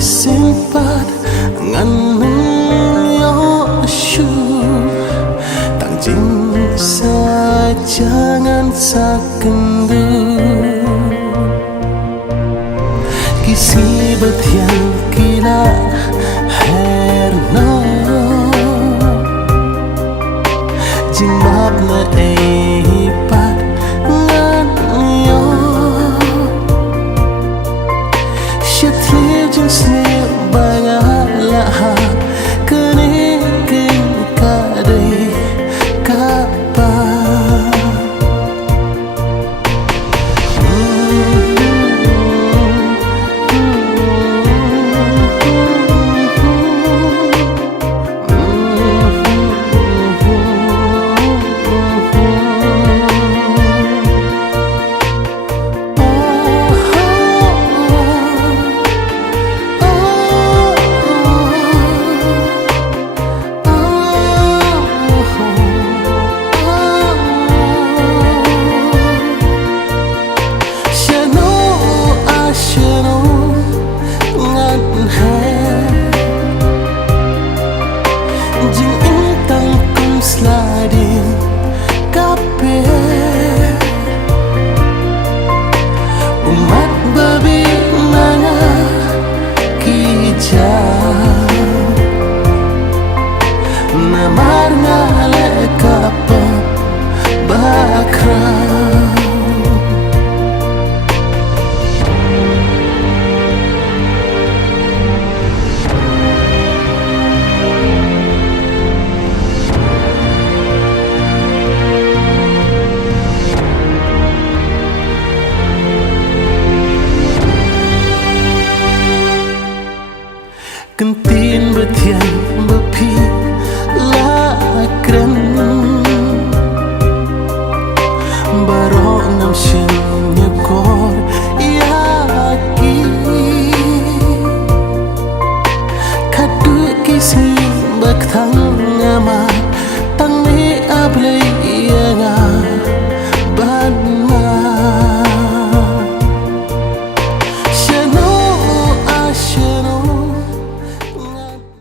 simpat ngan yo shu tang jing sa jangan sakendu kisi betian kila herno jing bab na eipat ngan yo shatli jing snil banga laha kening kadai kapa jing intang kum sliding kape umat babi nanga kija namar ngale kapa bakra kentin betian bepi lakren barok nam shin nyekor yaki kadu kisni baktang